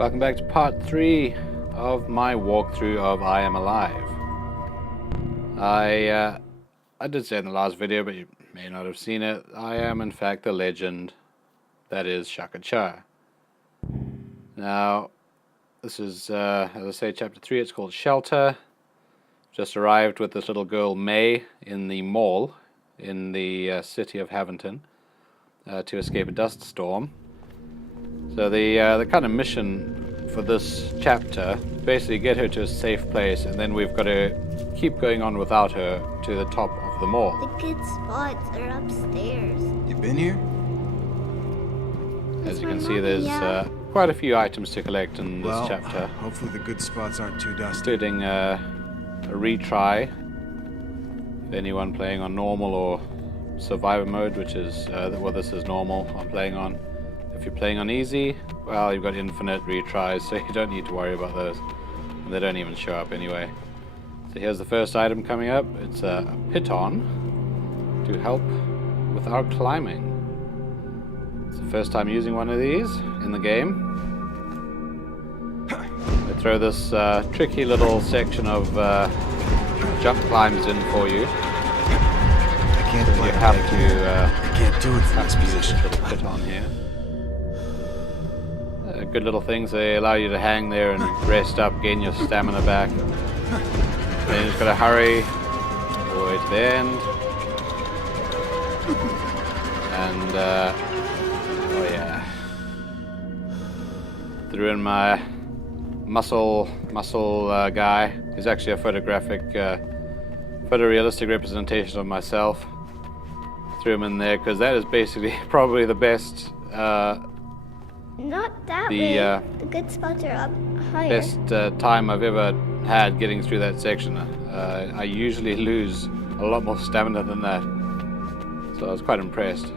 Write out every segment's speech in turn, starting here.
Welcome back to part 3 of my walkthrough of I Am Alive. I did say in the last video, but you may not have seen it, I am in fact the legend that is Shaka-Cha. Now, this is, as I say, chapter 3, it's called Shelter. Just arrived with this little girl May in the mall in the city of Haventon to escape a dust storm. So the kind of mission for this chapter, basically get her to a safe place, and then we've got to keep going on without her to the top of the mall. The good spots are upstairs. You been here? As you can see, there's quite a few items to collect in this chapter. Hopefully the good spots aren't too dusty. Including a retry for anyone playing on normal or survivor mode, which is, well, this is normal I'm playing on. If you're playing on easy, well, you've got infinite retries, so you don't need to worry about those. And they don't even show up anyway. So here's the first item coming up. It's a piton to help with our climbing. It's the first time using one of these in the game. They throw this tricky little section of jump climbs in for you. I can't So you have to I can't do it from this position. use this little piton here. Good little things. They allow you to hang there and rest up, gain your stamina back. Then you've got to hurry all the way to the end. And oh yeah, threw in my muscle guy. He's actually a photorealistic representation of myself. Threw him in there because that is basically probably the best. Not that way. The good spots are up higher. Best time I've ever had getting through that section. I usually lose a lot more stamina than that, so I was quite impressed.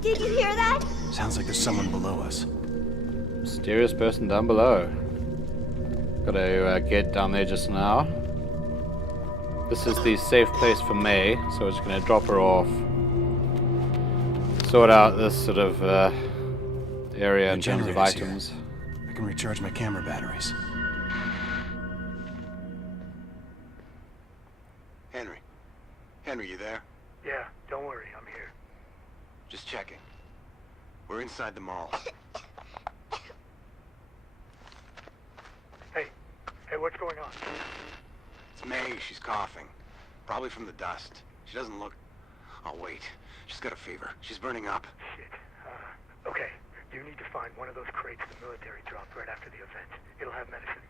Did you hear that? Sounds like there's someone below us. Mysterious person down below. Got to get down there just now. This is the safe place for May, so we're just going to drop her off. Sort out this sort of area in terms of items. I can recharge my camera batteries. Henry, you there? Yeah, don't worry, I'm here. Just checking. We're inside the mall. Hey, what's going on? It's May. She's coughing. Probably from the dust. She doesn't look... Oh, wait. She's got a fever. She's burning up. Shit. Okay, you need to find one of those crates the military dropped right after the event. It'll have medicine.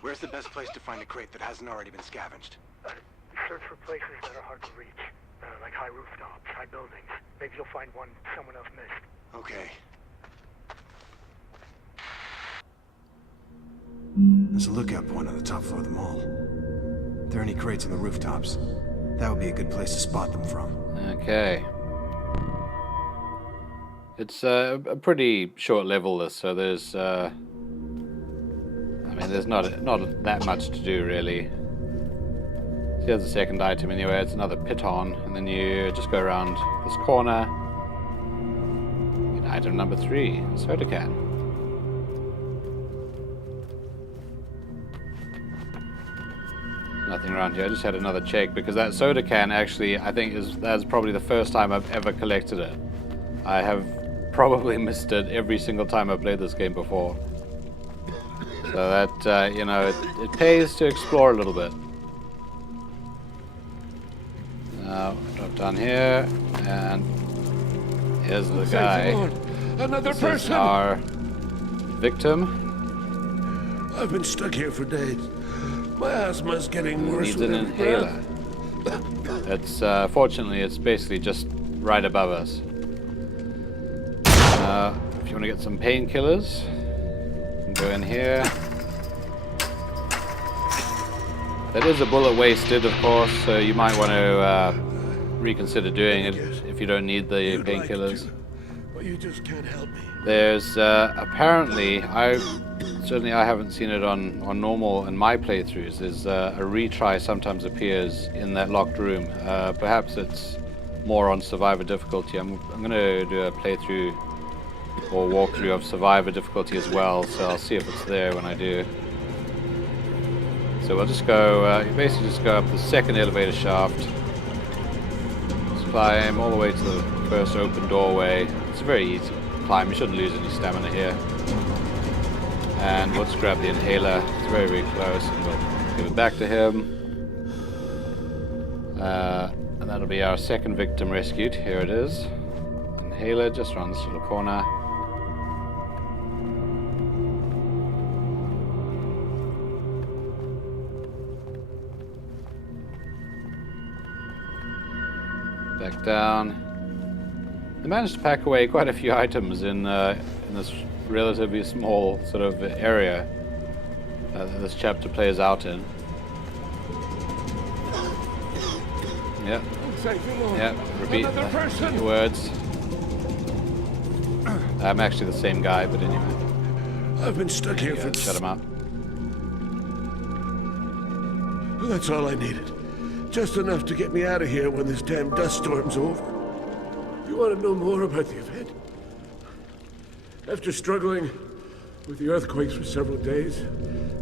Where's the best place to find a crate that hasn't already been scavenged? Search for places that are hard to reach, like high rooftops, high buildings. Maybe you'll find one someone else missed. Okay. There's a lookout point on the top floor of the mall. If there are any crates on the rooftops, that would be a good place to spot them from. Okay. It's a pretty short level, this, so there's I mean, there's not that much to do really. So here's the second item anyway. It's another piton, and then you just go around this corner. And item number 3, soda can. Nothing around here. I just had another check because that soda can actually, I think, that's probably the first time I've ever collected it. I have probably missed it every single time I've played this game before. So that, you know, it pays to explore a little bit. Now, drop down here, and here's the guy. Another This person! is our victim. I've been stuck here for days. My asthma's getting worse. Needs with an every inhaler. breath. It's fortunately it's basically just right above us. If you want to get some painkillers, you can go in here. That is a bullet wasted, of course, so you might want to reconsider doing it if you don't need the You'd like painkillers. to, but you just can't help me. There's apparently, I haven't seen it on normal in my playthroughs. There's a retry sometimes appears in that locked room. Perhaps it's more on survivor difficulty. I'm going to do a playthrough or walkthrough of survivor difficulty as well, so I'll see if it's there when I do. So we'll just go, you basically just go up the second elevator shaft, just climb all the way to the first open doorway. It's a very easy climb, you shouldn't lose any stamina here. And we'll just grab the inhaler, it's very, very close, and we'll give it back to him. And that'll be our second victim rescued. Here it is. Inhaler just around this little corner. Back down. They managed to pack away quite a few items in this relatively small sort of area that this chapter plays out in. Yep. Thank you, Lord. Yep. Repeat the words. I'm actually the same guy, but anyway. I've been stuck here for... Shut him up. That's all I needed. Just enough to get me out of here when this damn dust storm's over. You want to know more about the event? After struggling with the earthquakes for several days,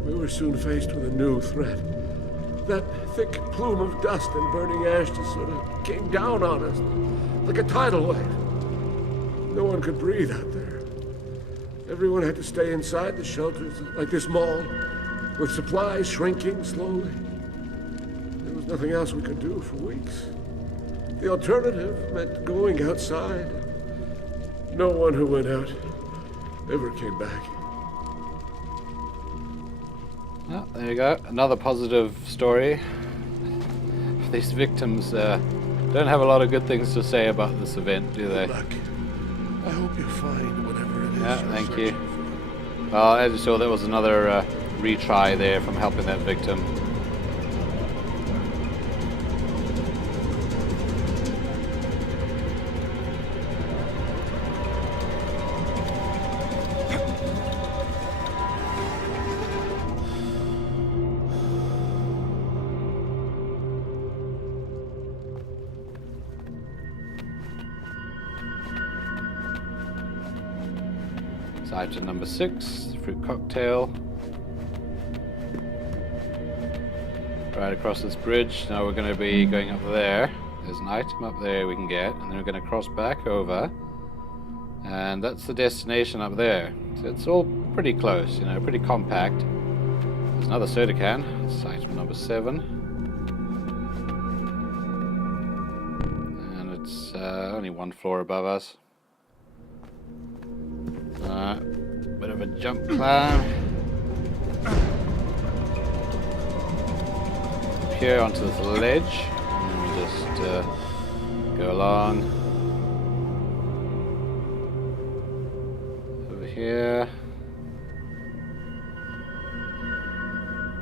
we were soon faced with a new threat. That thick plume of dust and burning ash just sort of came down on us, like a tidal wave. No one could breathe out there. Everyone had to stay inside the shelters, like this mall, with supplies shrinking slowly. There was nothing else we could do for weeks. The alternative meant going outside. No one who went out ever came back. Oh, there you go. Another positive story. These victims don't have a lot of good things to say about this event, do they? Good luck. I hope you find whatever it is. Yeah, you're thank searching you. for. Well, as you saw, there was another retry there from helping that victim. Item number 6, fruit cocktail. Right across this bridge. Now we're going to be going up there. There's an item up there we can get, and then we're going to cross back over. And that's the destination up there. So it's all pretty close, you know, pretty compact. There's another soda can. It's item number 7. And it's only one floor above us. Bit of a jump climb. Up here onto this ledge. And we just go along. Over here.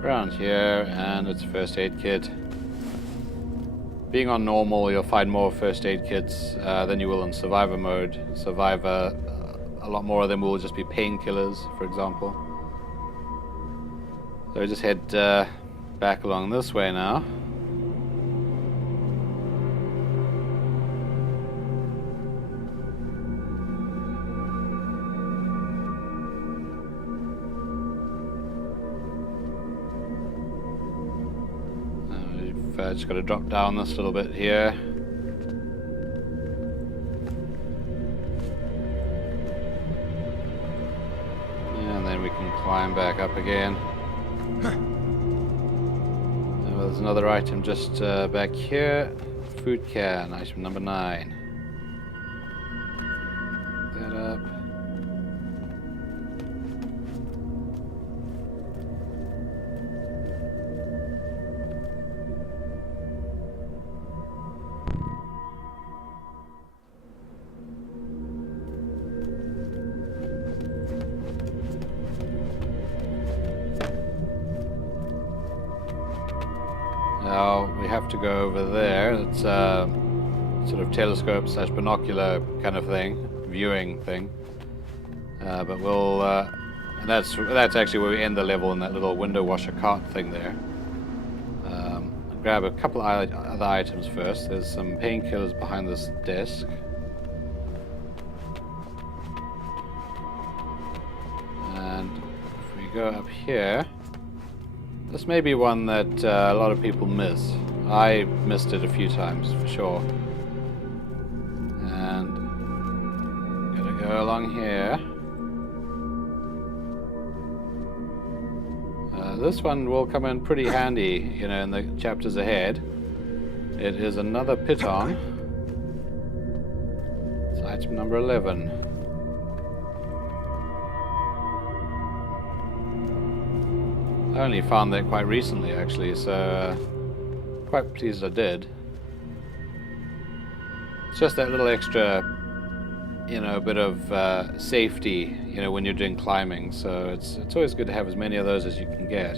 Around here, and it's a first aid kit. Being on normal, you'll find more first aid kits than you will in survivor mode. Survivor, a lot more of them will just be painkillers, for example. So we just head back along this way now. We've just got to drop down this little bit here. And then we can climb back up again. And there's another item just back here. Food can, item number 9. That up. Now we have to go over there. It's a sort of telescope / binocular kind of thing, viewing thing. But we'll, and that's actually where we end the level in that little window washer cart thing there. grab a couple other items first. There's some painkillers behind this desk. And if we go up here, this may be one that a lot of people miss. I missed it a few times for sure. And gotta go along here. This one will come in pretty handy, you know, in the chapters ahead. It is another pitong. It's item number 11. I only found that quite recently, actually, so quite pleased I did. It's just that little extra, you know, bit of safety, you know, when you're doing climbing. So it's always good to have as many of those as you can get.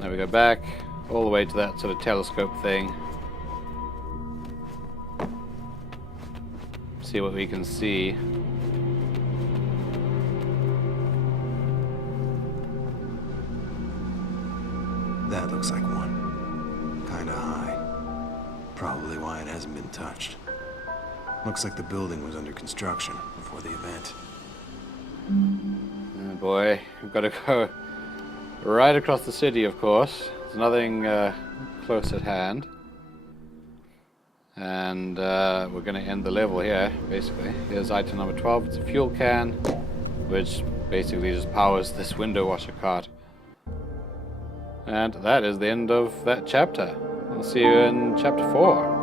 Now we go back all the way to that sort of telescope thing. See what we can see. That looks like one. Kinda high. Probably why it hasn't been touched. Looks like the building was under construction before the event. Oh boy, we've got to go right across the city, of course. There's nothing close at hand. And we're going to end the level here, basically. Here's item number 12. It's a fuel can, which basically just powers this window washer cart. And that is the end of that chapter. I'll see you in chapter 4.